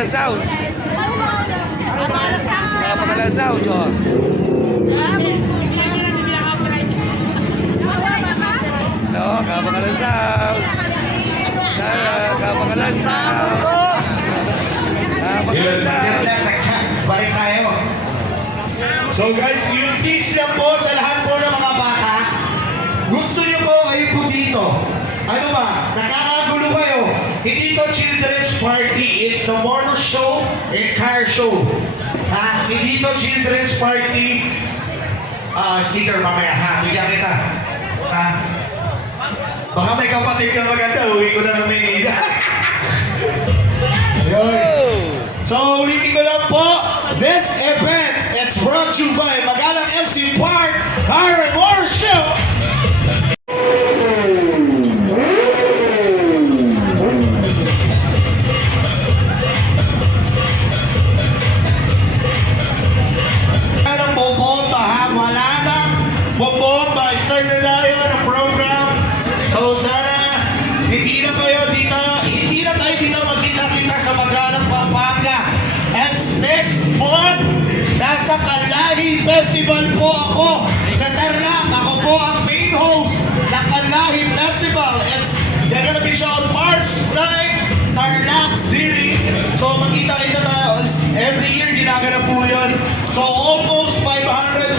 Magalang South. Magalang South, oh. No, Magalang South. Magalang South. Balik tayo. So guys, yung tease lang po sa lahat po ng mga bata. Gusto nyo po kayo po dito. Ano ba? Nakakagulo kayo. Hindi to children's party. It's the motor show and car show. Ha? Hindi to children's party. Sticker mamaya ha. Bigyan kita. Ha? Baka may kapatid ka maganda. Uwi ko na ng Manila. So, ulitin ko lang po, this event, it's brought to you by Magalang MC Park Car and Motor Show. Anong bobomba ha? Wala nang bobomba. Start na tayo ng program. So, sana hindi na tayo dito magkita-kita sa Magalang, Pampanga. And next month, nasa Kalahi Festival po ako sa Tarlac. Ako po ang main host ng Kalahi Festival. They're gonna be shown March 9, Tarlac City. So magkita-kita tayo. Every year ginagana po yun. So almost 500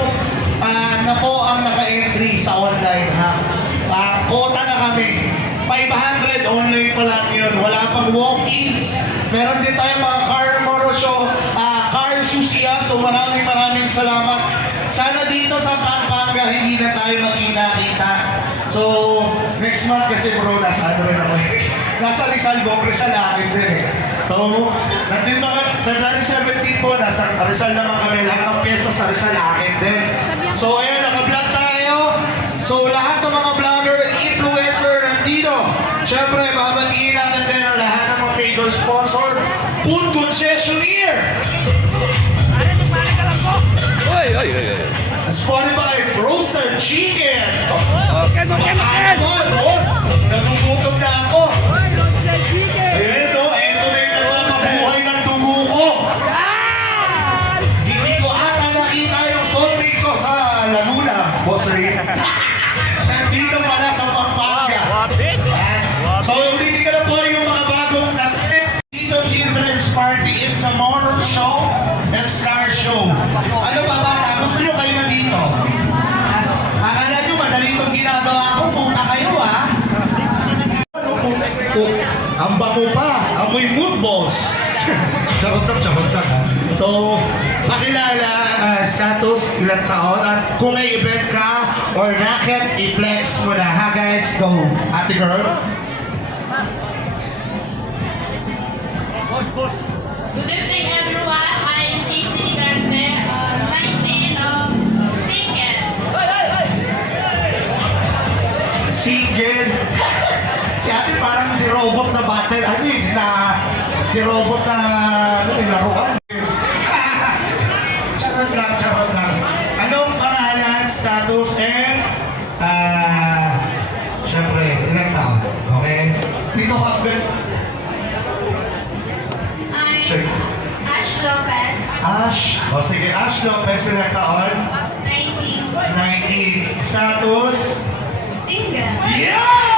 na po ang naka-entry sa online ha. Quota na kami. 500 online pa lang yun. Wala pang walk-ins. Meron din tayo mga car motor show, car susiya. So maraming salamat. Sana dito sa Pampanga hindi na tayo magkita-kita. So next month kasi bro, nasa ano rin ako nasa Rizal, Rizal akin din eh. So nandito February 17 po, nasa Rizal naman kami. Lahat ng pyesa sa Rizal akin din. So ayan, naka-vlog tayo. So lahat ng mga vlogger, influencer nandito. Siyempre, babatiin natin din ang lahat ng mga major sponsor. Food concessionaire. Oy. Sponsored by Roasted Chicken. Okay, boss. Nagugutom na ako. Ayan, no? Ito na yung nagpapabuhay ng dugo ko. Hindi ko ata nakita yung soulmate ko sa Laguna, Boss Ray. Nandito pala sa Pampanga. So, ulitin ka na po yung mga bagong natin. Dito, Children's Party. It's a motor show and star show. Ano ba bata? Gusto nyo kayo na dito? Akala nyo, madali itong ginagawa ko. Punta kayo, ha? Ang bango pa. Amoy mood balls. Charot lang. So, pakilala, status, ilang taon, at kung may event ka or racket, i-flex mo na. Ha guys, go. Ate girl. Boss. Good evening everyone. I am Casey Gardner, 19 single. Single. Si ate parang di-robot na battle. Ano yun? Di-robot na laruan. Charot lang. Anong pangalan, status, and syempre, ilang taon? Okay? Dito ka, Ben. I'm Ash Lopez. Ash. O sige, Ash Lopez, ilang taon? 19. 19. Status? Single. Yeah!